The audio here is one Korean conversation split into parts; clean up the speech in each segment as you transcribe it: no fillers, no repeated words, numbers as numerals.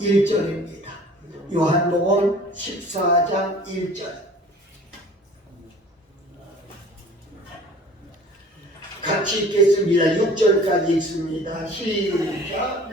1절입니다. 요한복음 14장 1절. 같이 읽겠습니다. 6절까지 읽습니다. 시작.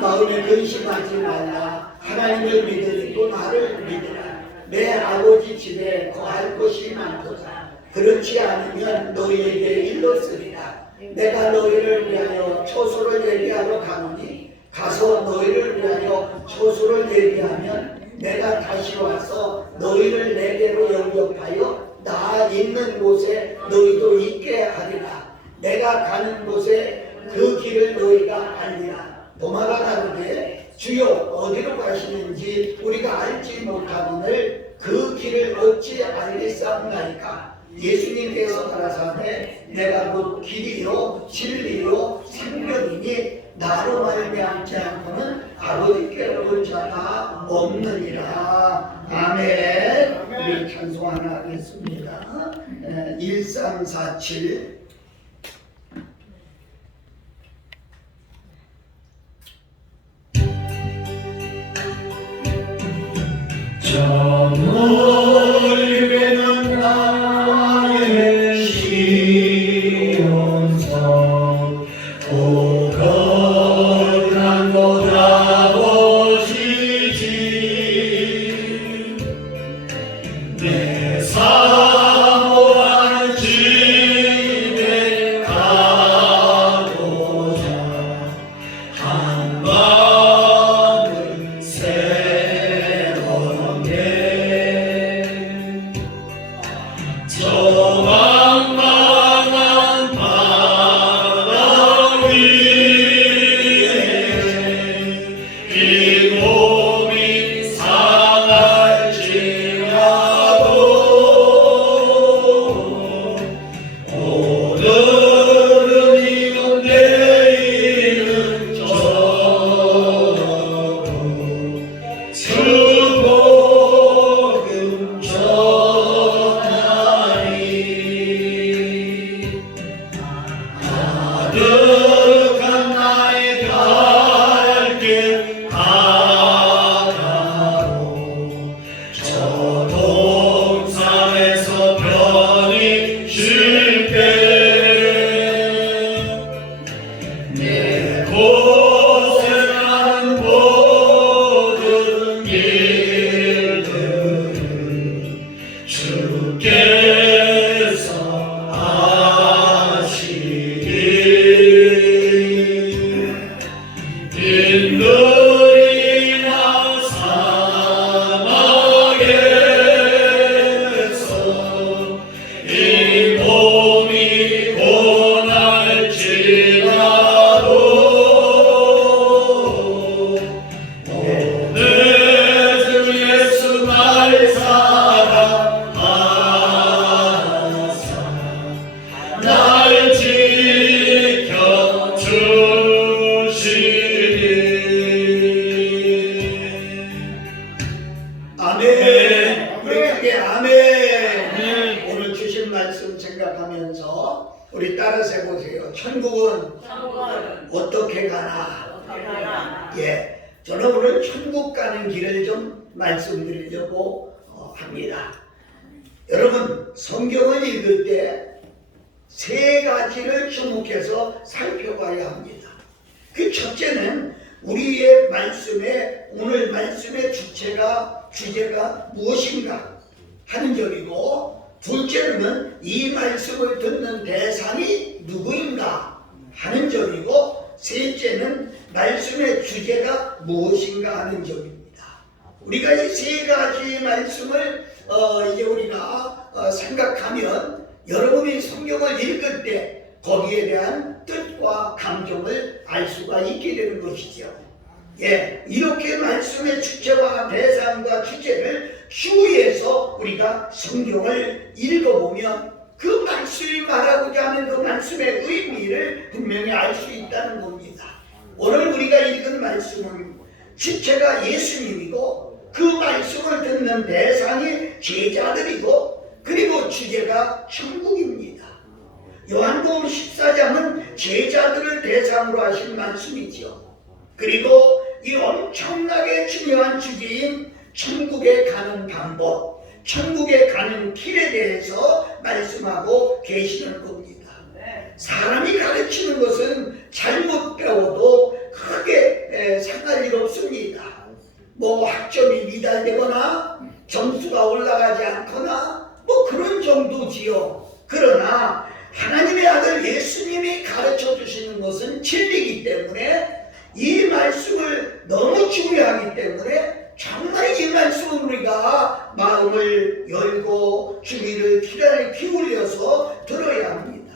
마음에 근심하지 말라. 하나님을 믿으리고 나를 믿으라. 내 아버지 집에 거할 곳이 많도다. 그렇지 않으면 너희에게 일렀으리라. 내가 너희를 위하여 초소를 예비하러 가노니 가서 너희를 위하여 초소를 예비하면 내가 다시 와서 너희를 내게로 영접하여 나 있는 곳에 너희도 있게 하리라. 내가 가는 곳에 그 길을 너희가 알리라. 도마가 가로되 주여 어디로 가시는지 우리가 알지 못하거늘 그 길을 어찌 알리사옵나이까. 예수님께서 가라사대 내가 곧 길이요 진리요 생명이니 나로 말미암지 않고는 아버지께 올 자가 없느니라. 아멘. 우리 찬송 하나 하겠습니다. 1347. 저 멀리 배는 나의 시온성 고거한 곳 아버지지 내 사모하는 집에 가고자 한 마음을 저 망망한 바다 위에 이 몸이 상할지라도 오늘은 이고 내일은 저고 주복음 가득한 나의 갈길 바다로 저 동산에서 편히 쉴게 내 고생하는 모든 일들을 주께서 인들이나 사막에서 이 몸이 고날지라도 오늘 주 예수 날 사랑하사 날 지켜주시니. 아멘. 우리 크게 아멘. 오늘 주신 말씀 생각하면서 우리 따라서 해보세요. 천국은 어떻게 가나? 예, 저는 오늘 천국 가는 길을 좀 말씀드리려고 합니다. 여러분, 성경을 읽을 때 세 가지를 주목해서 살펴봐야 합니다. 그 첫째는 우리의 말씀에, 오늘 말씀의 주제가 무엇인가 하는 점이고, 둘째로는 이 말씀을 듣는 대상이 누구인가 하는 점이고, 셋째는 말씀의 주제가 무엇인가 하는 점입니다. 우리가 이 세 가지 말씀을 이제 우리가 생각하면 여러분이 성경을 읽을 때 거기에 대한 뜻과 감정을 알 수가 있게 되는 것이죠. 예, 이렇게 말씀의 주체와 대상과 주제를 주의해서 우리가 성경을 읽어보면 그 말씀이 말하고자 하는 그 말씀의 의미를 분명히 알 수 있다는 겁니다. 오늘 우리가 읽은 말씀은 주체가 예수님이고 그 말씀을 듣는 대상이 제자들이고 그리고 주제가 천국입니다. 요한복음 14장은 제자들을 대상으로 하신 말씀이죠. 그리고 이 엄청난 중요한 주제인 천국에 가는 방법, 천국에 가는 길에 대해서 말씀하고 계시는 겁니다. 사람이 가르치는 것은 잘못 배워도 크게 상할 일 없습니다. 뭐 학점이 미달되거나 점수가 올라가지 않거나 뭐 그런 정도지요. 그러나 하나님의 아들 예수님이 가르쳐 주시는 것은 진리이기 때문에 이 말씀을 너무 중요하기 때문에 정말 이 말씀은 우리가 마음을 열고 주의를 기울여서 들어야 합니다.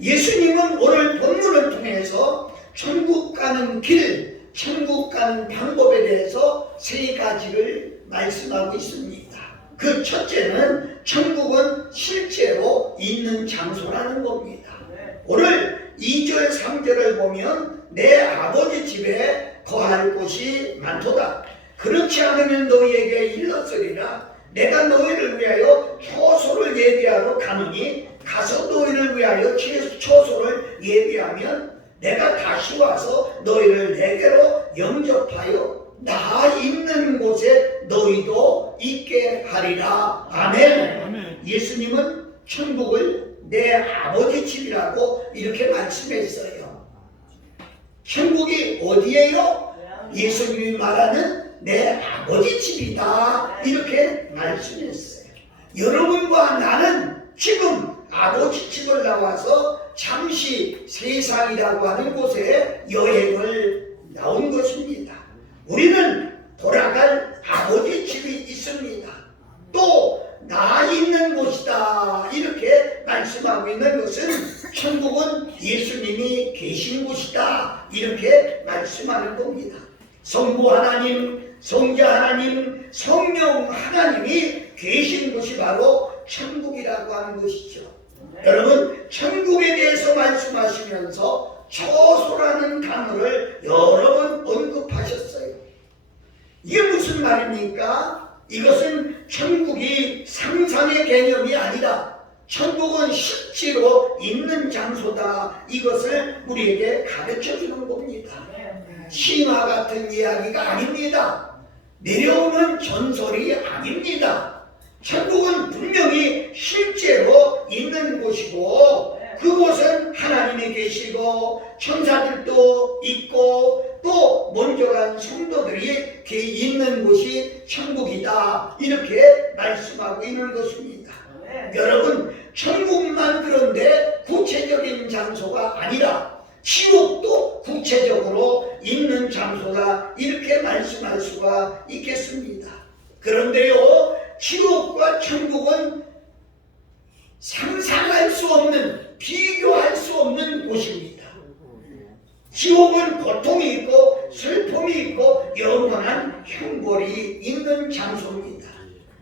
예수님은 오늘 본문을 통해서 천국 가는 길, 천국 가는 방법에 대해서 세 가지를 말씀하고 있습니다. 그 첫째는 천국은 실제로 있는 장소라는 겁니다. 오늘 2절 3절을 보면 내 아버지 집에 거할 곳이 많도다. 그렇지 않으면 너희에게 일렀으리라. 내가 너희를 위하여 초소를 예비하러 가느니 가서 너희를 위하여 초소를 예비하면 내가 다시 와서 너희를 내게로 영접하여 나 있는 곳에 너희도 있게 하리라. 아멘. 예수님은 천국을 내 아버지 집이라고 이렇게 말씀했어요. 천국이 어디예요? 예수님이 말하는 내 아버지 집이다 이렇게 말씀했어요. 여러분과 나는 지금 아버지 집을 나와서 잠시 세상이라고 하는 곳에 여행을 나온 것입니다. 우리는 돌아갈 아버지 집이 있습니다. 또 나 있는 곳이다 이렇게 말씀하고 있는 것은 천국은 예수님이 계신 곳이다 이렇게 말씀하는 겁니다. 성부 하나님, 성자 하나님, 성령 하나님이 계신 곳이 바로 천국이라고 하는 것이죠. 여러분 천국에 대해서 말씀하시면서 초소라는 단어를 여러 번 언급하셨어요. 이게 무슨 말입니까? 이것은 천국이 상상의 개념이 아니라 천국은 실제로 있는 장소다 이것을 우리에게 가르쳐주는 겁니다. 신화 같은 이야기가 아닙니다. 내려오는 전설이 아닙니다. 천국은 분명히 실제로 있는 곳이고 그곳은 하나님이 계시고 천사들도 있고 또 먼저 간 성도들이 있는 곳이 천국이다 이렇게 말씀하고 있는 것입니다. 여러분 천국만 그런데 구체적인 장소가 아니라 지옥도 구체적으로 있는 장소다 이렇게 말씀할 수가 있겠습니다. 그런데요 지옥과 천국은 상상할 수 없는 비교할 수 없는 곳입니다. 지옥은 고통이 있고 슬픔이 있고 영원한 형벌이 있는 장소입니다.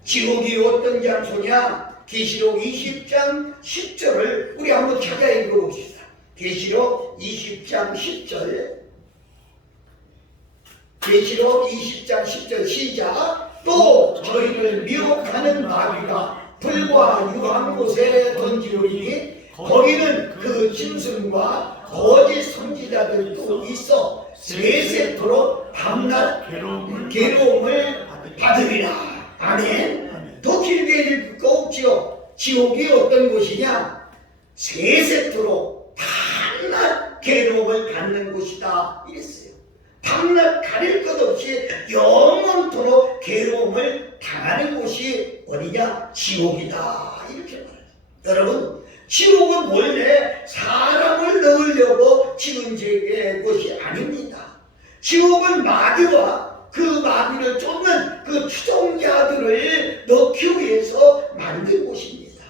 지옥이 어떤 장소냐? 계시록 20장 10절을 우리 한번 찾아 읽어봅시다. 계시록 20장 10절 계시록 20장 10절 시작. 또 저희를 미혹하는 마귀가 불과 유황 곳에 던지오리니 거기는 그 짐승과 거짓 선지자들도 있어 세세토록 밤낮 괴로움을 받으리라. 아멘. 더 길게 읽을 거 없지요. 지옥이 어떤 곳이냐? 세세토록 밤낮 괴로움을 받는 곳이다 이랬어요. 밤낮 가릴 것 없이 영원토록 괴로움을 당하는 곳이 어디냐? 지옥이다 이렇게 말해요. 여러분 지옥은 원래 사람을 넣으려고 지은 곳이 아닙니다. 지옥은 마귀와 그 마귀를 쫓는 그 추종자들을 넣기 위해서 만든 곳입니다.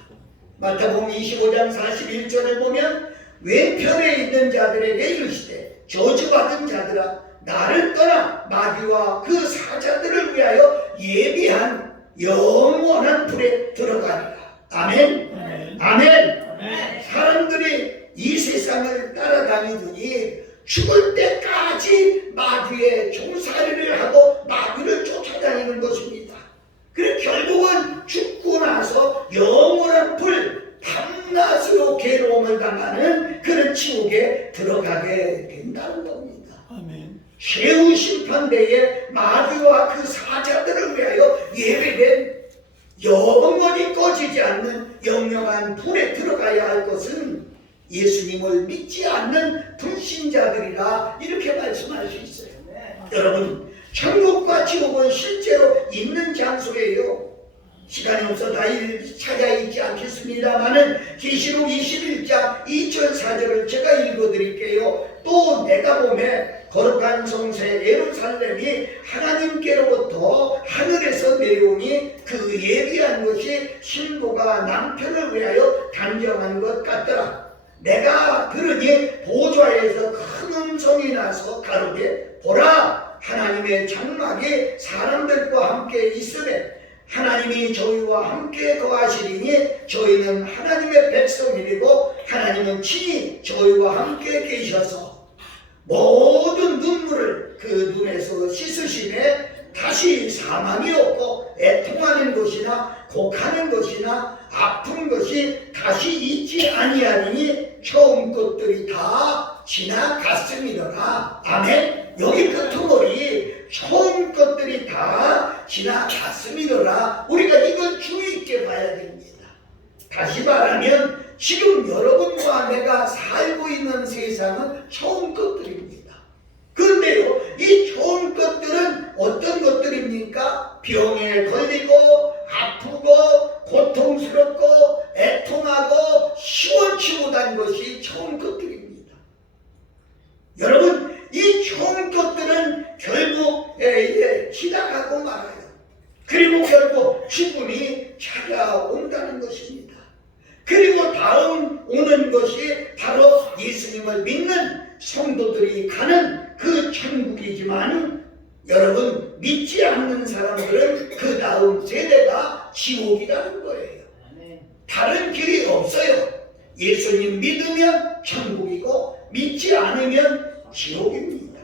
마태복음 25장 41절을 보면 왼편에 있는 자들에게 이르시되 저주받은 자들아 나를 떠나 마귀와 그 사자들을 위하여 예비한 영원한 불에 들어가리라. 아멘. 아멘. 사람들이 이 세상을 따라다니더니 죽을 때까지 마귀의 종살이를 하고 마귀를 쫓아다니는 것입니다. 그래 결국은 죽고 나서 영원한 불, 밤낮으로 괴로움을 당하는 그런 지옥에 들어가게 된다는 겁니다. 아멘. 최후 심판 심판대에 마귀와 그 사자들을 위하여 예배된 영원히 꺼지지 않는 영영한 불에 들어가야 할 것은 예수님을 믿지 않는 불신자들이라, 이렇게 말씀할 수 있어요. 여러분, 천국과 지옥은 실제로 있는 장소예요. 시간이 없어 다 찾아있지 않겠습니다만은 계시록 21장 2절 4절을 제가 읽어드릴게요. 또 내가 보매 거룩한 성새 예루살렘이 하나님께로부터 하늘에서 내려오니 그 예비한 것이 신부가 남편을 위하여 단정한 것 같더라. 내가 들으니 보좌에서 큰 음성이 나서 가로되 보라, 하나님의 장막이 사람들과 함께 있으되 하나님이 저희와 함께 거하시리니 저희는 하나님의 백성이고 하나님은 친히 저희와 함께 계셔서 모든 눈물을 그 눈에서 씻으시되 다시 사망이 없고 애통하는 것이나 곡하는 것이나 아픈 것이 다시 있지 아니하리니 처음 것들이 다 지나갔음이더라. 아멘. 여기 끄트머리 처음 것들이 다 지나갔음이더라. 우리가 이걸 주의 있게 봐야 됩니다. 다시 말하면 지금 여러분과 내가 살고 있는 세상은 처음 것들입니다. 그런데요, 이 처음 것들은 어떤 것들입니까? 병에 걸리고 아프고 고통스럽고 애통하고 시원치 못한 것이 처음 것들입니다. 여러분, 이 처음 것들은 결국 지나가고 말아요. 그리고 결국 죽음이 찾아온다는 것입니다. 그리고 다음 오는 것이 바로 예수님을 믿는 성도들이 가는 그 천국이지만, 여러분, 믿지 않는 사람들은 그 다음 세대가 지옥이라는 거예요. 다른 길이 없어요. 예수님 믿으면 천국이고 믿지 않으면 지옥입니다.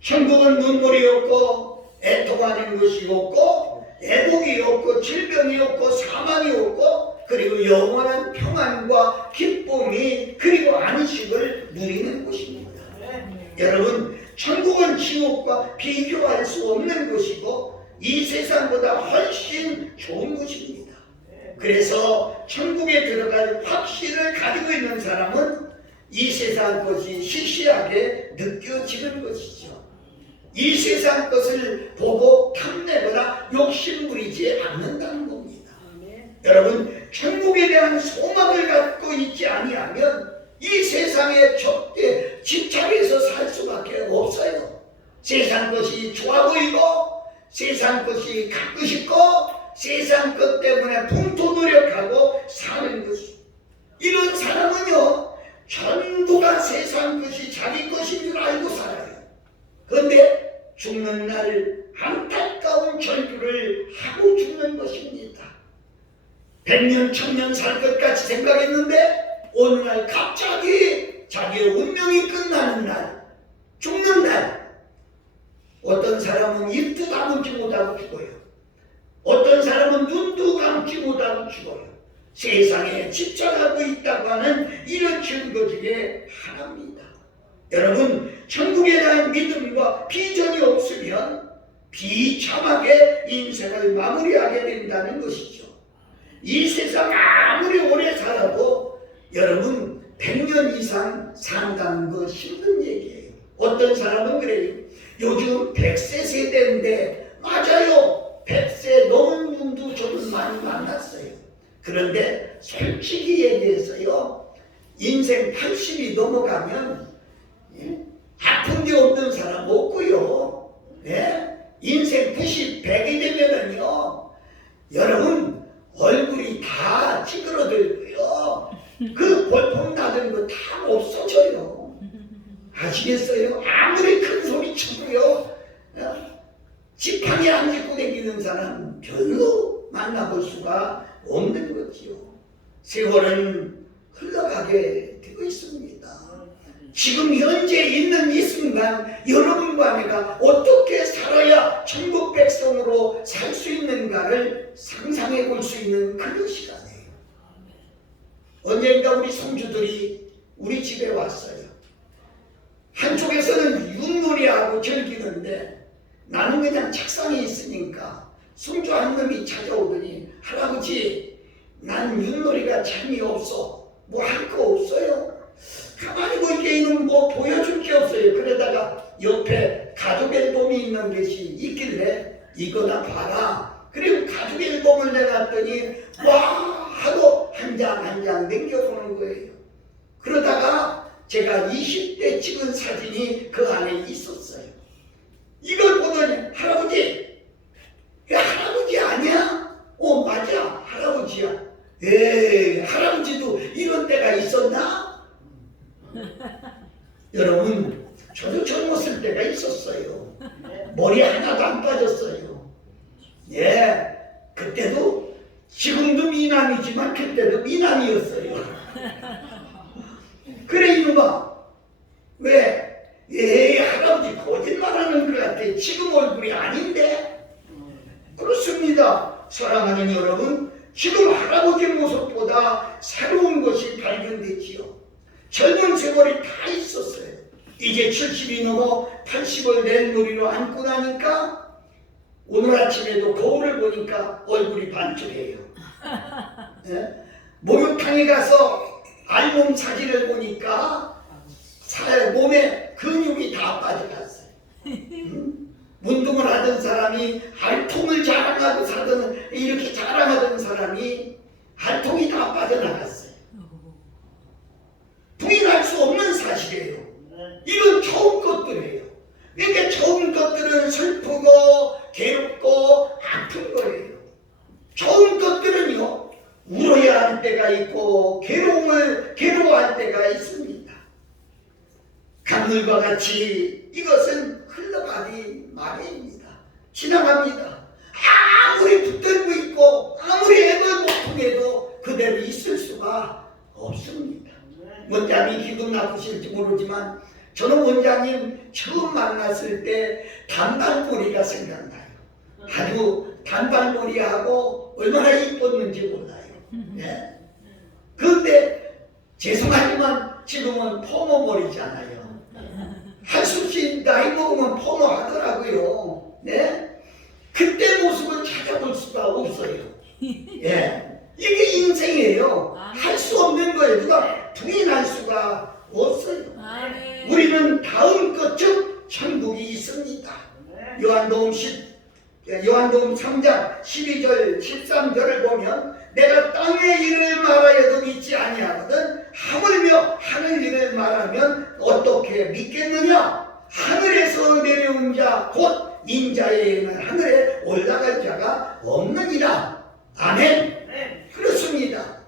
천국은 눈물이 없고 애통하는 것이 없고 애곡이 없고 질병이 없고 사망이 없고 그리고 영원한 평안과 기쁨이 그리고 안식을 누리는 곳입니다. 여러분, 천국은 지옥과 비교할 수 없는 것이고 이 세상보다 훨씬 좋은 것입니다. 그래서 천국에 들어갈 확신을 가지고 있는 사람은 이 세상 것이 시시하게 느껴지는 것이죠. 이 세상 것을 보고 탐내거나 욕심부리지 않는다는 겁니다. 여러분, 천국에 대한 소망을 갖고 있지 아니하면 이 세상에 집착해서 살 수밖에 없어요. 세상 것이 좋아 보이고 세상 것이 갖고 싶고 세상 것 때문에 풍토노력하고 사는 것이, 이런 사람은요 전부가 세상 것이 자기 것인 줄 알고 살아요. 그런데 죽는 날 안타까운 절규를 하고 죽는 것입니다. 100년 1000년 살 것 같이 생각했는데 어느 날 갑자기 자기의 운명이 끝나는 날, 죽는 날, 어떤 사람은 입도 다물지 못하고 죽어요. 어떤 사람은 눈도 감지 못하고 죽어요. 세상에 집착하고 있다고 하는 이런 증거 중에 하나입니다. 여러분, 천국에 대한 믿음과 비전이 없으면 비참하게 인생을 마무리하게 된다는 것이죠. 이 세상 아무리 오래 살아도 여러분 100년 이상 산다는 거 힘든 얘기예요. 어떤 사람은 그래요. 요즘 100세 세대인데, 맞아요. 100세 넘은 분도 저는 많이 만났어요. 그런데 솔직히 얘기해서요, 인생 80이 넘어가면 아픈 게 없는 사람 없고요. 인생 90, 100이 되면은요, 여러분 얼굴이 다 찌그러들고요, 그 볼품 나는 거 다 없어져요. 아시겠어요? 아무리 큰 소리 치고요, 지팡이 안 짚고 다니는 사람 별로 만나볼 수가 없는 거지요. 세월은 흘러가게 되고 있습니다. 지금 현재 있는 이 순간 여러분과 내가 어떻게 살아야 천국 백성으로 살 수 있는가를 상상해 볼 수 있는 그런 시간이에요. 언젠가 우리 성주들이 우리 집에 왔어요. 한쪽에서는 윷놀이하고 즐기는데 나는 그냥 책상에 있으니까 손주 한 놈이 찾아오더니 할아버지 난 윷놀이가 재미없어. 뭐 할 거 없어요. 가만히 보니까 이놈 뭐 보여줄 게 없어요. 그러다가 옆에 가족 앨범이 있는 것이 있길래 이거나 봐라. 그리고 가족 앨범을 내놨더니 와 하고 한 장 한 장 넘겨보는 거예요. 그러다가 제가 20대 찍은 사진이 그 안에 있었어요. 이걸 보더니 할아버지, 야 할아버지 아니야? 맞아 할아버지야. 에이 할아버지도 이런 때가 있었나? 여러분 저도 젊었을 때가 있었어요. 머리 하나도 안 빠졌어요. 예, 그때도 지금도 미남이지만 그때도 미남이었어요. 그래 이놈아 왜? 에이 할아버지 거짓말하는 것 같아. 지금 얼굴이 아닌데? 그렇습니다. 사랑하는 여러분, 지금 할아버지 모습보다 새로운 것이 발견됐지요. 젊은 세월이 다 있었어요. 이제 70이 넘어 80을 낸놀이로 안고 나니까 오늘 아침에도 거울을 보니까 얼굴이 반쪽이에요. 예? 목욕탕에 가서 알몸 사진을 보니까 몸에 근육이 다 빠져갔어요. 운동을 하던 사람이 알통을 자랑하고 사던 이렇게 자랑하던 사람이 알통이 다 빠져나갔어요. 부인할 수 없는 사실이에요. 이건 좋은 것들이에요. 그러니까 좋은 것들은 슬프고 괴롭고 아픈 거예요. 좋은 것들은요 울어야 할 때가 있고 괴로워할 때가 있습니다. 강물과 같이 이것은 흘러가기 마련입니다. 지나갑니다. 아무리 붙들고 있고 아무리 애를 못 통해도 그대로 있을 수가 없습니다. 원장님 기분 나쁘실지 모르지만 저는 원장님 처음 만났을 때 단발머리가 생각나요. 아주 단발머리하고 얼마나 이뻤는지 몰라요. 예? 그런데 죄송하지만 지금은 포모머리잖아요. 할 수 없이 나이 먹으면 포모하더라고요. 네? 그때 모습을 찾아볼 수가 없어요. 예. 이게 인생이에요. 할 수 없는 거예요. 누가 부인할 수가 없어요. 우리는 다음 것쯤 천국이 있습니다. 요한복음 3장 12절 13절을 보면 내가 땅의 일을 말하여도 믿지 아니하거든 하물며 하늘 일을 말하면 어떻게 믿겠느냐? 하늘에서 내려온 자 곧 인자에는 하늘에 올라갈 자가 없느니라. 아멘. 그렇습니다.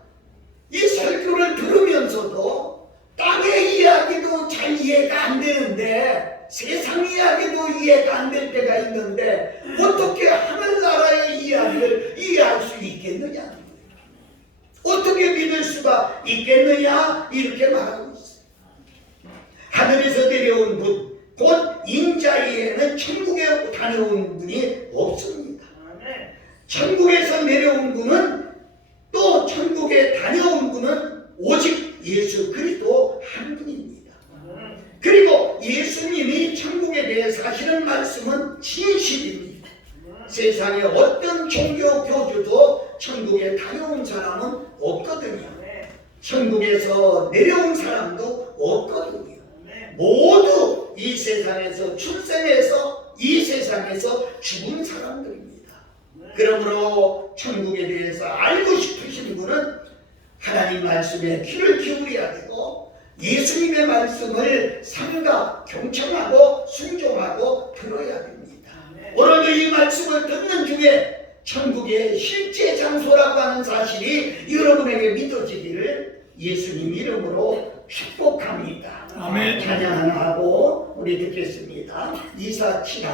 이 설교를 들으면서도 땅의 이야기도 잘 이해가 안 되는데 세상 이야기도 이해가 안 될 때가 있는데 어떻게 하늘나라의 이야기를 이해할 수 있겠느냐? 어떻게 믿을 수가 있겠느냐? 이렇게 말하고 있어요. 하늘에서 내려온 분, 곧 인자에는 천국에 다녀온 분이 없습니다. 천국에서 내려온 분은 또 천국에 다녀온 분은 오직 예수 그리스도 한 분입니다. 그리고 예수님이 천국에 대해서 하시는 말씀은 진실입니다. 세상에 어떤 종교 교주도 천국에 다녀온 사람은 없거든요. 천국에서 내려온 사람도 없거든요. 모두 이 세상에서 출생해서 이 세상에서 죽은 사람들입니다. 그러므로 천국에 대해서 알고 싶으신 분은 하나님 말씀에 귀를 기울여야 되고 예수님의 말씀을 삼가 경청하고 순종하고 들어야 됩니다. 오늘도 이 말씀을 듣는 중에 천국의 실제 장소라고 하는 사실이 여러분에게 믿어지기를 예수님 이름으로 축복합니다. 아멘. 찬양 하나 하고 우리 듣겠습니다. 2471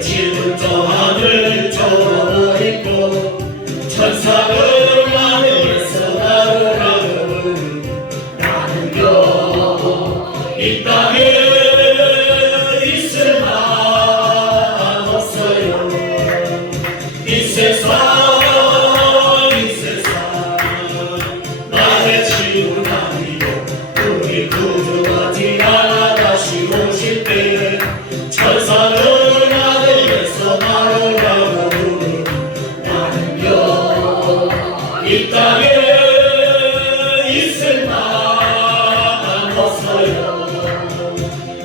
지금 저 하늘 저 있고 천사들 하늘에서 날아가는 나는요 이 땅에 있을 만 없어요. 이 세상 이 땅에 있을 만한 없어요.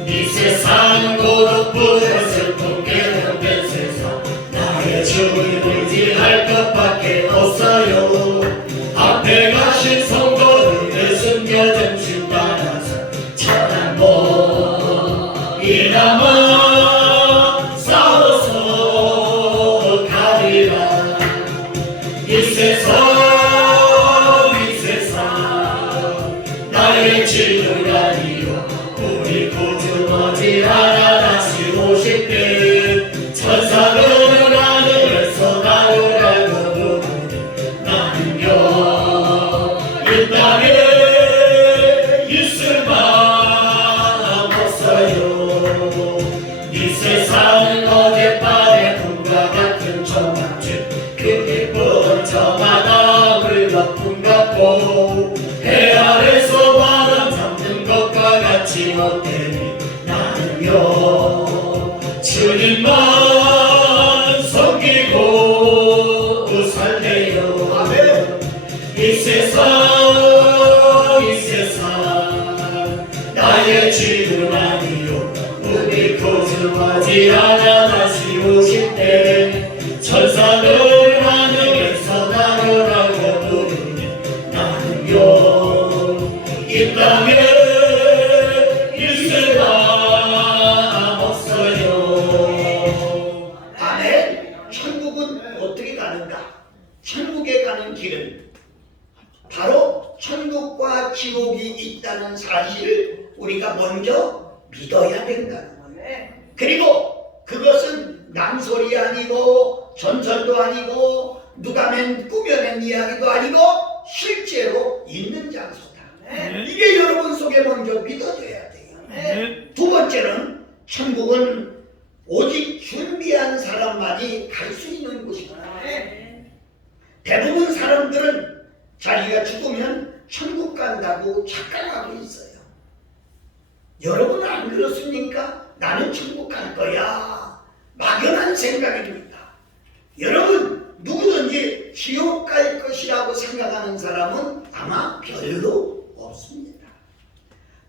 이 세상 고독부의 슬픔 괴로운 세상 나의 주님을 의지할 것밖에 없어요. 앞에 가신 성도들의 숨겨진 집 따라서 천한 복이나마 싸워서 가리라. 이 세상 나의 주는 아니요 우리 구주 머지않아 다시 오실 때 천사들은 하늘에서 나오라고 부르니 나는요 이 땅에 있을 만한 없어요. 이 세상은 어젯밤의 꿈과 같은 조망주 그 기쁜 저마다 불거품 같고 해 아래서 바람 잡는 것과 같이 못되니 나는요 주님만 섬기고 살래요. 아멘. 이 세상 나의 주는 아니요 우리 구주 머지않아 다시 오실 때 천사들 하늘에서 나오라고 부르니 나는요 이 땅에 있을 만 없어요. 아멘. 천국은 어떻게 가는가? 천국에 가는 길은 바로 천국과 지옥이 있다는 사실을 우리가 먼저 믿어야 된다는 거예요. 그리고 그것은 낭설이 아니고 전설도 아니고 누가 꾸며낸 이야기도 아니고 실제로 있는 장소다. 이게 여러분 속에 먼저 믿어져야 돼요. 두 번째는 천국은 오직 준비한 사람만이 갈 수 있는 곳이다. 대부분 사람들은 자기가 죽으면 천국 간다고 착각하고 있어요. 여러분은 안 그렇습니까? 나는 천국 갈 거야. 막연한 생각입니다. 여러분 누구든지 지옥 갈 것이라고 생각하는 사람은 아마 별로 없습니다.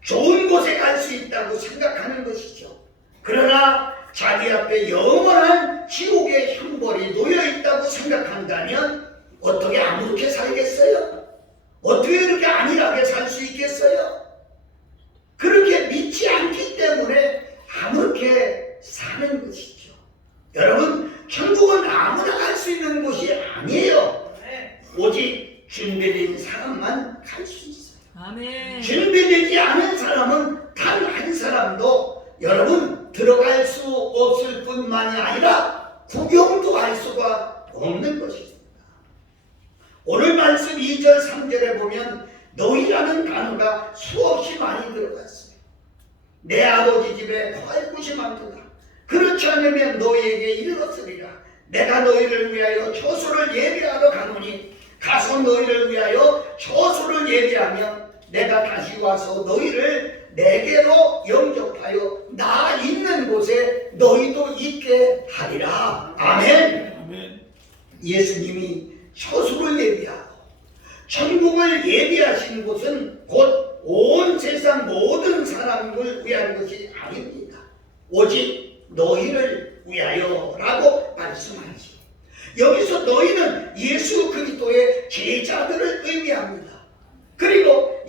좋은 곳에 갈 수 있다고 생각하는 것이죠. 그러나 자기 앞에 영원한 지옥의 형벌이 놓여 있다고 생각한다면 어떻게 아무렇게 살겠어요? 어떻게 이렇게 안일하게 살 수 있겠어요? 그렇게 믿지 않기 때문에 아무렇게 사는 것이죠. 여러분 천국은 아무나 갈 수 있는 곳이 아니에요. 오직 준비된 사람만 갈 수 있어요. 아멘. 준비되지 않은 사람은 단 한 사람도 여러분 들어갈 수 없을 뿐만이 아니라 구경도 할 수가 없는 것입니다. 오늘 말씀 2절 3절에 보면 너희라는 단어가 수없이 많이 들어갔어요. 내 아버지 집에 거할 곳이 많도다. 그렇지 않으면 너희에게 이르렀으리라. 내가 너희를 위하여 처소를 예비하러 가노니 가서 너희를 위하여 처소를 예비하면 내가 다시 와서 너희를 내게로 영접하여 나 있는 곳에 너희도 있게 하리라. 아멘. 예수님이 처소를 예비하고 천국을 예비하신 곳은 곧 온 세상 모든 사람을 위한 것이 아닙니다. 오직 너희를 위하여라고 말씀하시죠. 여기서 너희는 예수 그리스도의 제자들을 의미합니다. 그리고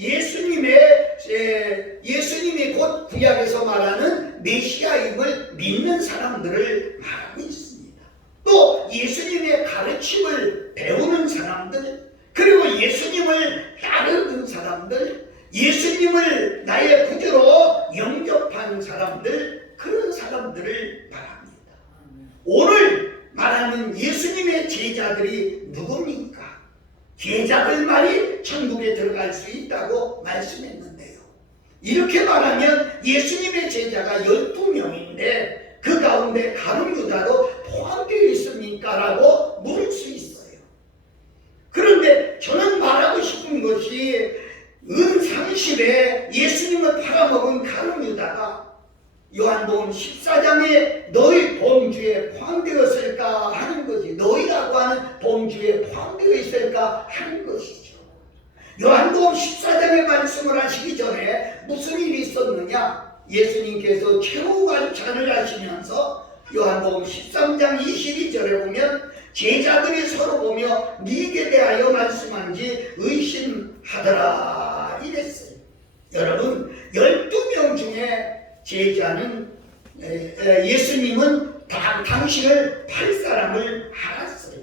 예수님이 곧 구약에서 말하는 메시아임을 믿는 사람들을 말하고 있습니다. 또 예수님의 가르침을 배우는 사람들, 그리고 예수님을 따르는 사람들, 예수님을 나의 구주로 영접한 사람들, 그런 사람들을 말합니다. 오늘 말하는 예수님의 제자들이 누굽니까? 제자들만이 천국에 들어갈 수 있다고 말씀했는데요. 이렇게 말하면 예수님의 제자가 12명인데 그 가운데 가룟 유다도 포함되어 있습니까? 라고 물을 수 있어요. 그런데 저는 말하고 싶은 것이 은상실에 예수님을 팔아먹은 가룟 유다가 요한복음 14장에 너희 범주에 포함되었을 있을까 하는 거지. 너희라고 하는 범주에 포함되어 있을까 하는 것이죠. 요한복음 14장의 말씀을 하시기 전에 무슨 일이 있었느냐? 예수님께서 최후 관찰을 하시면서 요한복음 13장 22절에 보면 제자들이 서로 보며 네게 대하여 말씀한지 의심하더라 이랬어요. 여러분 12명 중에 제자는 예수님은 당신을 팔 사람을 알았어요.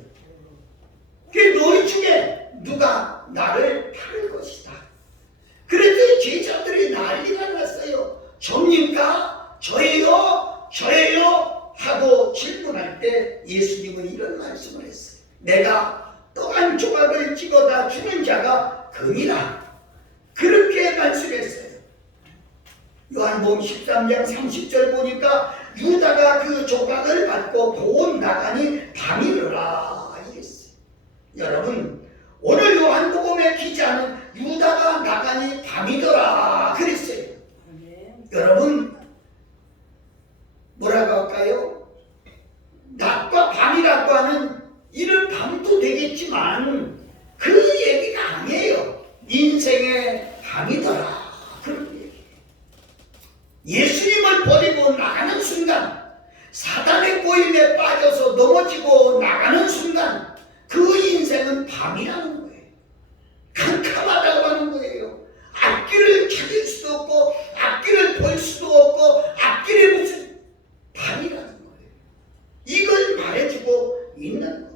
너희 중에 누가 나를 팔을 것이다. 그래서 제자들이 난리가 났어요. 접니까? 저예요? 저예요? 하고 질문할 때 예수님은 이런 말씀을 했어요. 내가 떡 한 조각을 찍어다 주는 자가 금이라. 그렇게 말씀했어요. 요한복음 13장 30절 보니까 유다가 그 조각을 받고 곧 나가니 밤이르라 이랬어요. 여러분 오늘 요한복음의 기자는 유다가 나가니 밤이더라 그랬어요. 여러분 뭐라고 할까요? 낮과 밤이라고 하는 이런 밤도 되겠지만 그 얘기가 아니에요. 인생의 밤이더라 그런 얘기. 예수님을 버리고 나가는 순간, 사단의 꼬임에 빠져서 넘어지고 나가는 순간 그 인생은 밤이라는 거예요. 캄캄하다고 하는 거예요. 앞길을 찾을 수도 없고 앞길을 볼 수도 없고 앞길에 무슨 밤이라는 거예요. 이걸 말해주고 있는 거예요.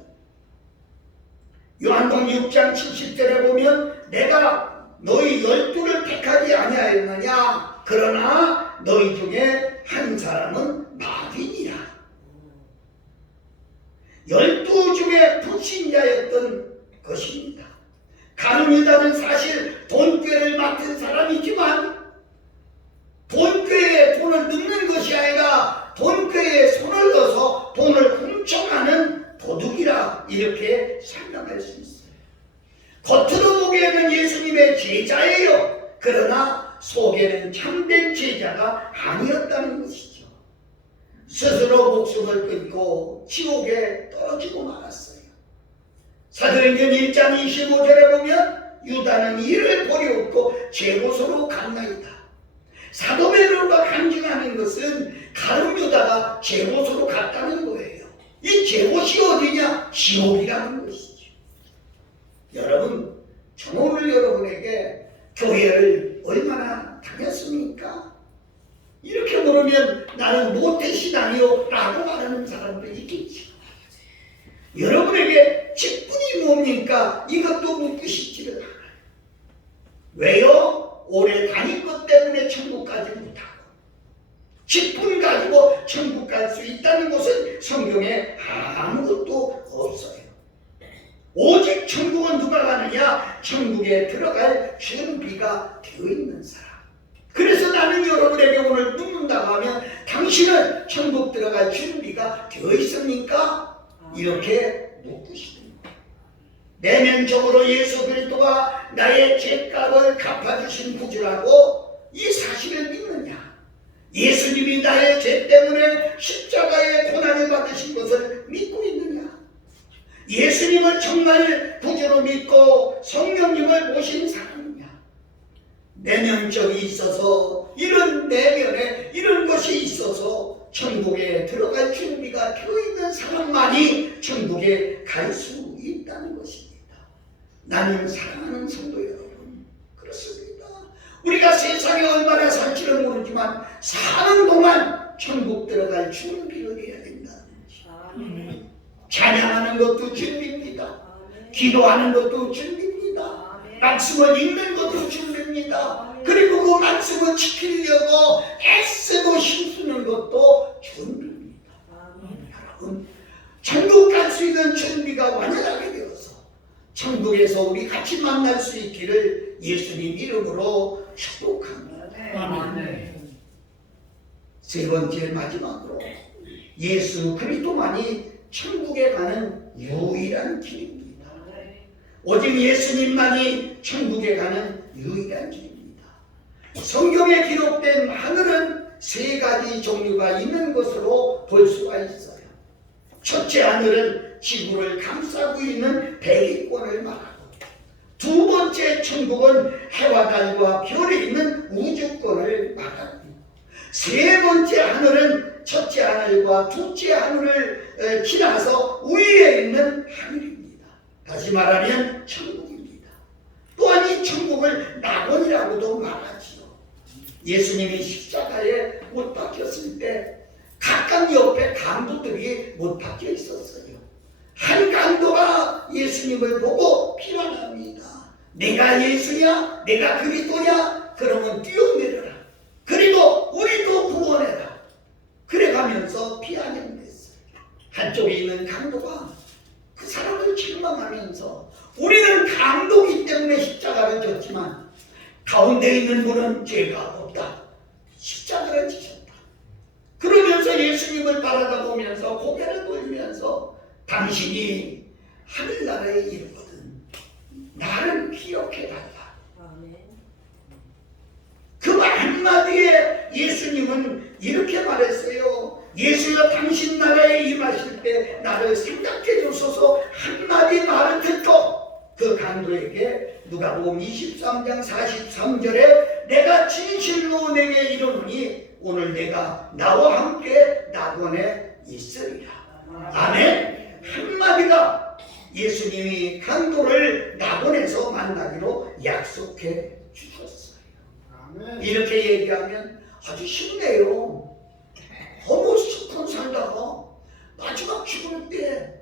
요한복음 6장 70절에 보면 내가 너희 12를 택하지 아니하였느냐 그러나 너희 중에 한 사람은 마귀니라. 12 중에 불신자였던 것입니다. 가룟 유다는 사실 돈꾀를 맡은 사람이지만 돈꾀에 돈을 넣는 것이 아니라 돈꾀에 손을 넣어서 돈을 훔쳐가는 도둑이라 이렇게 설명할 수 있어요. 겉으로 보기에는 예수님의 제자예요. 그러나 속에는 참된 제자가 아니었다는 것이죠. 스스로 목숨을 끊고 지옥에 떨어지고 말았어요. 사도행전 1장 25절에 보면 유다는 이를 버리었고 제곳으로 갔나이다. 사도 베드로가 간증하는 것은 가룟 유다가 제곳으로 갔다는 거예요. 이 제곳이 어디냐? 지옥이라는 것이죠. 여러분, 저 오늘 여러분에게 교회를 얼마나 다녔습니까? 이렇게 물으면 나는 모태신앙이요 라고 말하는 사람도 있겠지. 여러분에게 직분이 뭡니까? 이것도 묻고 싶지를 않아요. 왜요? 오래 다닌 것 때문에 천국 가지 못하고 직분 가지고 천국 갈 수 있다는 것은 성경에 아무것도 없어요. 오직 천국은 누가 가느냐? 천국에 들어갈 준비가 되어 있는 사람. 그래서 나는 여러분에게 오늘 묻는다고 하면 당신은 천국 들어갈 준비가 되어 있습니까? 이렇게 묻고 싶은 거예요. 내면적으로 예수 그리스도가 나의 죄값을 갚아주신 구주라고 이 사실을 믿느냐? 예수님이 나의 죄 때문에 십자가의 고난을 받으신 것을 믿고 있느냐? 예수님을 정말 구주로 믿고 성령님을 모신 사람이냐? 내면적이 있어서 이런 내면에 이런 것이 있어서 천국에 들어갈 준비가 되어 있는 사람만이 천국에 갈 수 있다는 것입니다. 나는 사랑하는 성도 여러분, 그렇습니다. 우리가 세상에 얼마나 살지는 모르지만 사는 동안 천국 들어갈 준비를 해야 된다는 것이죠. 찬양하는 것도 준비입니다. 기도하는 것도 준비입니다. 말씀을 읽는 것도 준비입니다. 그리고 그 말씀을 지키려고 애쓰고 힘쓰는 것도 준비입니다. 여러분, 천국 갈 수 있는 준비가 완전하게 되어서 천국에서 우리 같이 만날 수 있기를 예수님 이름으로 축복합니다. 세 번째 마지막으로 예수 그리스도만이 천국에 가는 유일한 길입니다. 오직 예수님만이 천국에 가는 유일한 길입니다. 성경에 기록된 하늘은 세 가지 종류가 있는 것으로 볼 수가 있어요. 첫째 하늘은 지구를 감싸고 있는 대기권을 말하고, 두 번째 천국은 해와 달과 별이 있는 우주권을 말하고, 세 번째 하늘은 첫째 하늘과 둘째 하늘을 지나서 위에 있는 하늘입니다. 다시 말하면 천국입니다. 또한 이 천국을 낙원이라고도 말하지요. 예수님이 십자가에 못 박혔을 때 각각 옆에 강도들이 못 박혀 있었어요. 한 강도가 예수님을 보고 비난합니다. 내가 예수냐? 내가 그리스도냐? 그러면 뛰어내려라. 그리고 우리도 구원해라. 그래가면서 비아냥됐어요. 한쪽에 있는 강도가 그 사람을 책망하면서 우리는 강도기 때문에 십자가를 졌지만 가운데 있는 분은 죄가 없다. 십자가를 지셨다. 그러면서 예수님을 바라다보면서 고개를 돌리면서 당신이 하늘나라에 이르거든 나를 기억해달라. 그 말 한마디에 예수님은 이렇게 말했어요. 예수여 당신 나라에 임하실 때 나를 생각해 주소서. 한마디 말을 듣고 그 강도에게 누가복음 23장 43절에 내가 진실로 내게 이르노니 오늘 내가 나와 함께 낙원에 있으리라. 아멘. 한마디가 예수님이 강도를 낙원에서 만나기로 약속해 주셨어요. 이렇게 얘기하면 아주 쉽네요. 너무 수컷 살다가 마지막 죽을 때,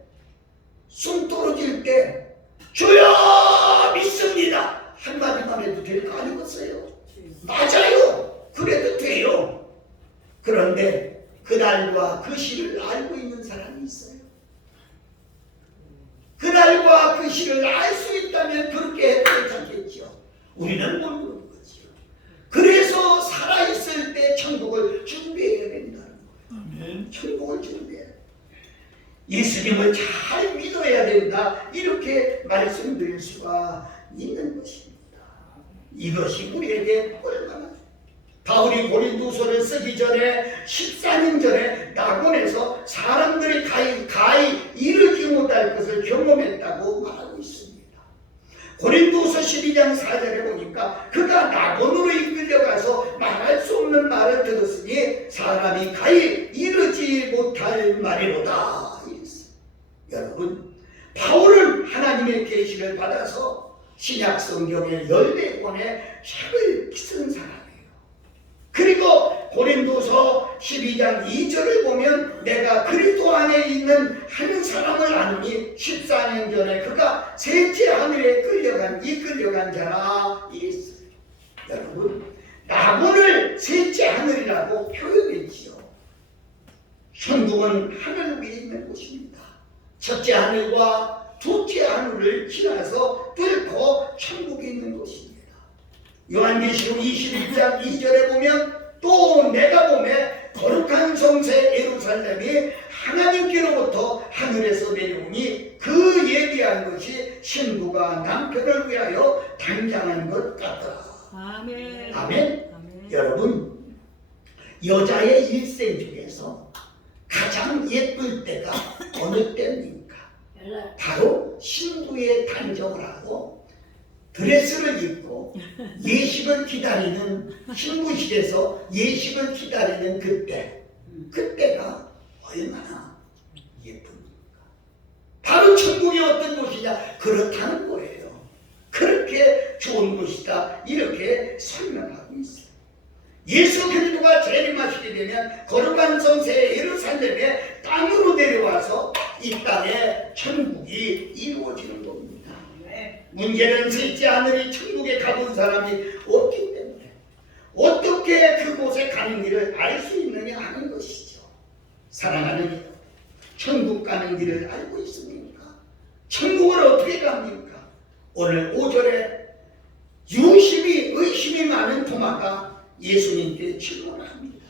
숨 떨어질 때 주여 믿습니다 한마디만 해도 될 거 아니겠어요? 맞아요. 그래도 돼요. 그런데 그날과 그 시를 알고 있는 사람이 있어요. 그날과 그 시를 알 수 있다면 그렇게 해도 괜찮겠죠. 우리는 모르는 거지요. 그래서 살아있을 때 천국을 준비해야 된다는 거예요. 천국을 준비해야 돼요. 예수님을 잘 믿어야 된다. 이렇게 말씀드릴 수가 있는 것입니다. 이것이 우리에게 얼마나 바울이 고린도서를 쓰기 전에 14년 전에 낙원에서 사람들이 가히 이르지 못할 것을 경험했다고 말하고 있습니다. 고린도서 12장 4절에 보니까 그가 낙원으로 이끌려가서 말할 수 없는 말을 들었으니 사람이 가히 이르지 못할 말이로다. 여러분, 바울은 하나님의 계시를 받아서 신약 성경의 14권의 책을 쓴 사람이에요. 그리고 고린도서 12장 2절을 보면 내가 그리스도 안에 있는 한 사람을 아느니 14년 전에 그가 셋째 하늘에 이끌려간 자라 이랬어요. 여러분, 낙원을 셋째 하늘이라고 표현했지요. 천국은 하늘 위에 있는 곳입니다. 첫째 하늘과 둘째 하늘을 지나서 뚫고 천국에 있는 곳입니다. 요한계시록 21장 2절에 보면 또 내가 보매 거룩한 성새 예루살렘이 하나님께로부터 하늘에서 내려오니 그 예비한 것이 신부가 남편을 위하여 단장한 것 같더라. 아멘. 아멘. 여러분, 여자의 일생 중에서 가장 예쁠 때가 어느 때입니까? 바로 신부의 단정을 하고 드레스를 입고 예식을 기다리는, 신부실에서 예식을 기다리는 그때가 얼마나 예쁩니까? 바로 천국이 어떤 곳이냐? 그렇다는 거예요. 그렇게 좋은 곳이다, 이렇게 설명하고 있어요. 예수 그리스도가 재림하시게 되면 거룩한 성새 예루살렘에 땅으로 내려와서 이 땅에 천국이 이루어지는 겁니다. 문제는 셋째 하늘이 천국에 가본 사람이 없기 때문에 어떻게 그곳에 가는 길을 알 수 있느냐 하는 것이죠. 사랑하는 여러분, 천국 가는 길을 알고 있습니까? 천국을 어떻게 갑니까? 오늘 5절에 의심이 많은 도마가 예수님께 질문을 합니다.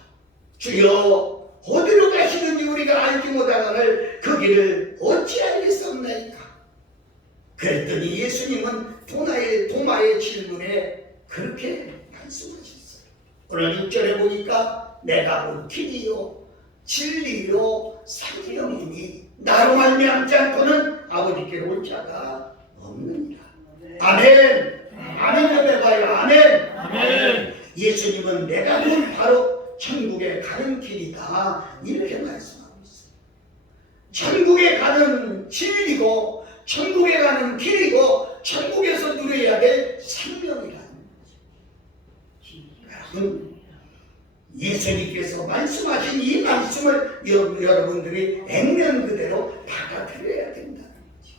주여, 어디로 가시는지 우리가 알지 못하거늘 그 길을 어찌 알겠사옵나이까? 그랬더니 예수님은 도마의 질문에 그렇게 말씀하셨어요. 오늘 6절에 보니까 내가 본 길이요 진리요 생명이니 나로 말미암지 않고는 아버지께로 올 자가 없느니라. 아멘. 아멘 좀 해봐요. 아멘. 아멘. 예수님은 내가 본 바로 천국에 가는 길이다 이렇게 말씀하고 있어요. 천국에 가는 진리고 천국에 가는 길이고 천국에서 누려야 될 생명이라는 거죠. 여러분, 예수님께서 말씀하신 이 말씀을 여러분들이 액면 그대로 받아들여야 된다는 거죠.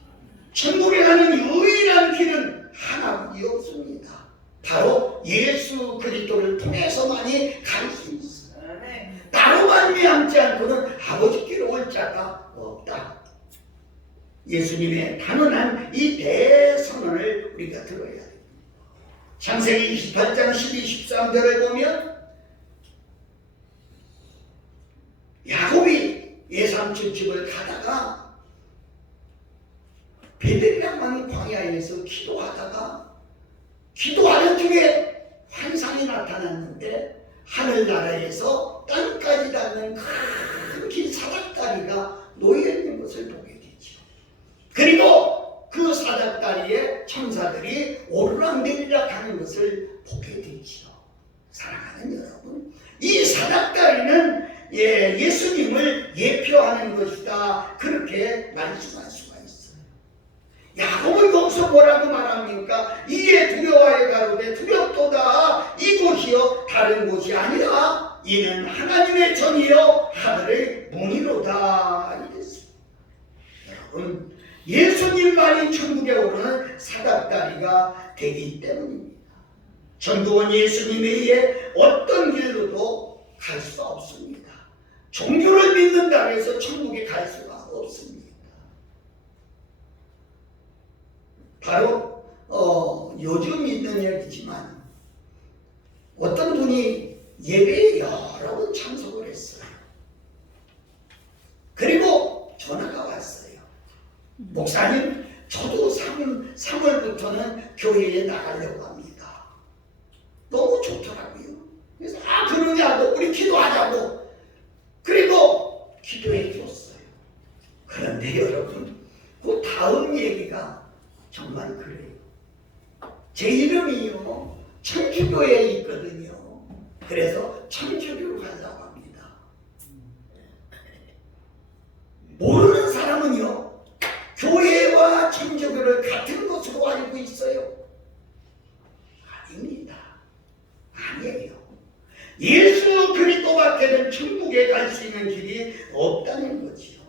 천국에 가는 유일한 길은 하나밖에 없습니다. 바로 예수 그리스도를 통해서만이 갈 수 있어요. 나로 말미암지 않고는 아버지께로 올 자가 없다. 예수님의 단언한 이 대선언을 우리가 들어야 됩니다. 창세기 28장 12, 13절을 보면 야곱이 예삼촌 집을 가다가 베들레헴 광야에서 기도하는 중에 환상이 나타났는데 하늘나라에서 땅까지 닿는 큰 긴 사닥다리가 놓여있는 것을 보게 되죠. 그리고 그 사닥다리에 천사들이 오르락내리락 하는 것을 보게 되죠. 사랑하는 여러분, 이 사닥다리는 예수님을 예표하는 것이다 그렇게 말씀할 수가 있어요. 야곱은 거기서 뭐라고 말합니까? 이에 두려워하여 가로되 두렵도다. 이곳이요 다른 곳이 아니라 이는 하나님의 전이요 하늘의 문이로다 이랬습니다. 여러분, 예수님만이 천국에 오르는 사닥다리가 되기 때문입니다. 전도원 예수님 외에 어떤 길로도 갈 수 없습니다. 종교를 믿는다고 해서 천국에 갈 수가 없습니다. 바로 요즘 있는 얘기지만 어떤 분이 예배에 여러 번 참석을 했어요. 그리고 전화가 왔어요. 목사님, 저도 3월부터는 교회에 나가려고 합니다. 너무 좋더라고요. 그래서 그러냐고 우리 기도하자고 그리고 기도해 줬어요. 그런데 여러분, 그 다음 얘기가 정말 그래요. 제 이름이요 천주교에 있거든요. 그래서 천주교로 가려고 합니다. 모르는 사람은요 교회와 천주교를 같은 것으로 알고 있어요. 아닙니다. 아니에요. 예수 그리스도밖에는 천국에 갈 수 있는 길이 없다는 거지요.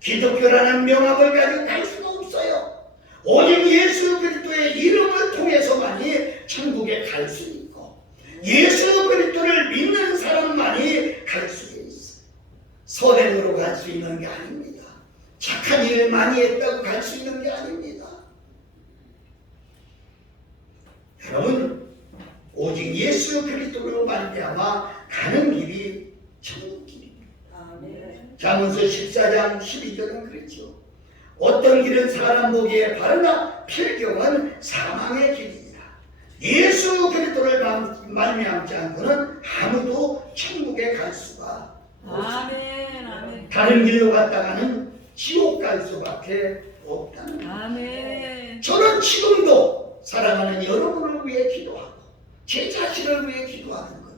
기독교라는 명함을 가지고 갈 수가 없어요. 오직 예수 그리스도의 이름을 통해서만이 천국에 갈 수 있고 예수 그리스도를 믿는 사람만이 갈 수 있어요. 선행으로 갈 수 있는 게 아닙니다. 착한 일을 많이 했다고 갈 수 있는 게 아닙니다. 여러분, 오직 예수 그리스도로 말미암아 가는 길이 천국 길입니다. 잠언서 14장 12절은 그렇죠. 어떤 길은 사람 보기에 바르나 필경은 사망의 길이니라. 예수 그리스도를 말미암지 않고는 아무도 천국에 갈 수가 없습니다. 다른 길로 갔다가는 지옥 갈 수밖에 없다는 거예요. 저는 지금도 사랑하는 여러분을 위해 기도하고 제 자신을 위해 기도하는 것.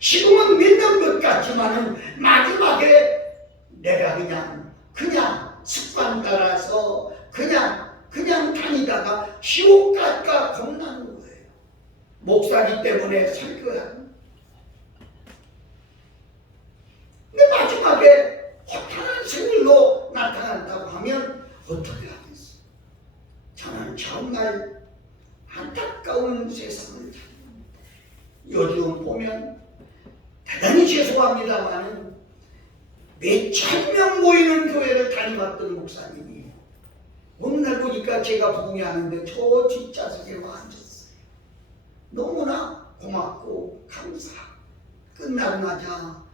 지금은 믿는 것 같지만은 마지막에 내가 그냥 습관 따라서 그냥 다니다가 지옥 갈까 겁나는 거예요. 목사기 때문에 설교하는. 근데 마지막에 허탄한 생물로 나타난다고 하면 어떻게 하겠어? 저는 정말 안타까운 세상을 삽니다. 요즘 보면 대단히 죄송합니다만 몇천 명 모이는 교회를 다녀왔던 목사님이 어느 날 보니까 제가 부흥회하는데 저 뒷좌석에 와 앉았어요. 너무나 고맙고 감사하고 끝나고 나자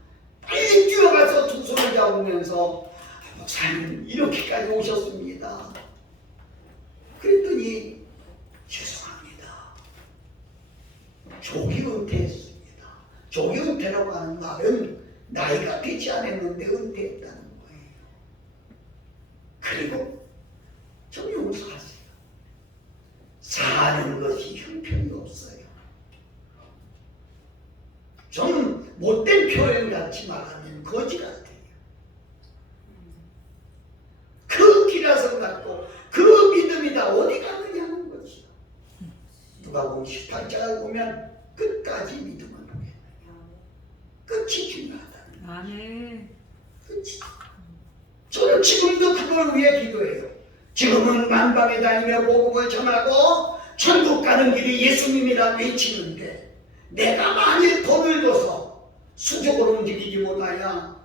빨리 뛰어가서 두 손을 잡으면서 목사님 이렇게까지 오셨습니다. 그랬더니 죄송합니다. 조기 은퇴했습니다. 조기 은퇴라고 하는 말은 나이가 되지 않았는데 은퇴했다는 거예요. 그리고 좀 용서하세요. 사는 것이 형편이 없어요. 좀 못된 표현 같이 말하면 거지 같아요. 그 기라성 갖고 그 믿음이 다 어디 가느냐 하는 거지요. 누가복음 18장을 보면 끝까지 믿음을 보게 돼요. 끝이 중요하다는 거예요. 아멘. 끝이. 저는 지금도 그걸 위해 기도해요. 지금은 만방에 다니며 복음을 전하고 천국 가는 길이 예수님이라 외치는데 내가 만일 돈을 줘서 수적으로 움직이지 못하여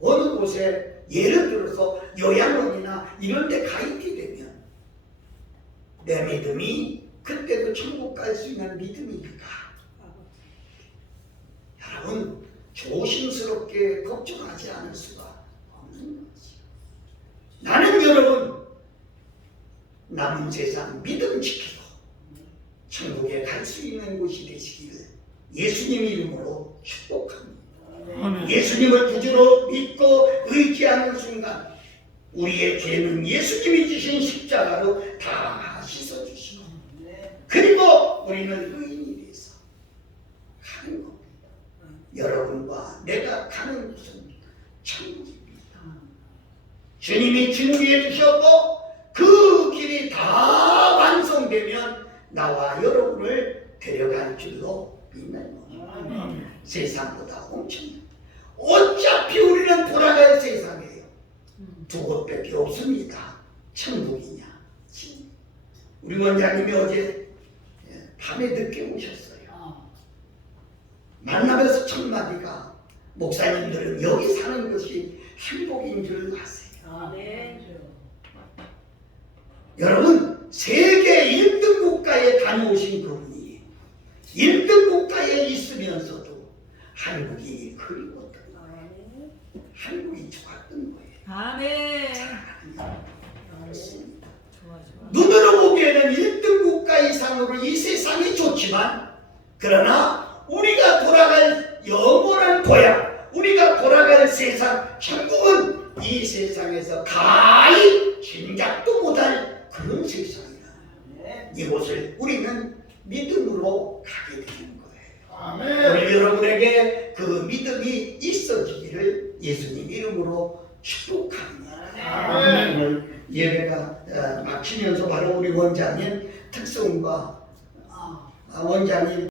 어느 곳에 예를 들어서 요양원이나 이런 데 가 있게 되면 내 믿음이 그때도 천국 갈 수 있는 믿음이니까 여러분 조심스럽게 걱정하지 않을 수가 없는 거지. 나는 여러분 남은 세상 믿음 지키고 천국에 갈 수 있는 곳이 되시기를 예수님 이름으로 축복합니다. 예수님을 구주로 믿고 의지하는 순간 우리의 죄는 예수님이 지신 십자가로 다 씻어주시고 그리고 우리는 의인이 돼서 가는 겁니다. 여러분과 내가 가는 곳은 천국입니다. 주님이 준비해 주셨고 그 길이 다 완성되면 나와 여러분을 데려갈 줄로 믿는 겁니다. 세상보다 엄청 어차피 우리는 돌아갈 세상이에요. 두 곳밖에 없습니다. 천국이냐 지금. 우리 원장님이 어제 밤에 늦게 오셨어요. 만나면서 첫 마디가 목사님들은 여기 사는 것이 행복인 줄 아세요. 여러분 세계 1등 국가에 다녀오신 그분이 1등 국가에 있으면서도 한국이 그리웠던 거예요. 한국이 좋았던 거예요. 아멘. 그렇습니다. 좋아. 눈으로 보기에는 1등 국가 이상으로 이 세상이 좋지만 그러나 우리가 돌아갈 영원한 고향, 우리가 돌아갈 세상, 천국은 이 세상에서 가히 짐작도 못할 그런 세상이라 이곳을 우리는 믿음으로 가게 되는 거예요. 오늘 여러분에게 그 믿음이 있어지기를 예수님 이름으로 축복합니다. 오늘 예배가 마치면서 바로 우리 원장님 특성과 원장님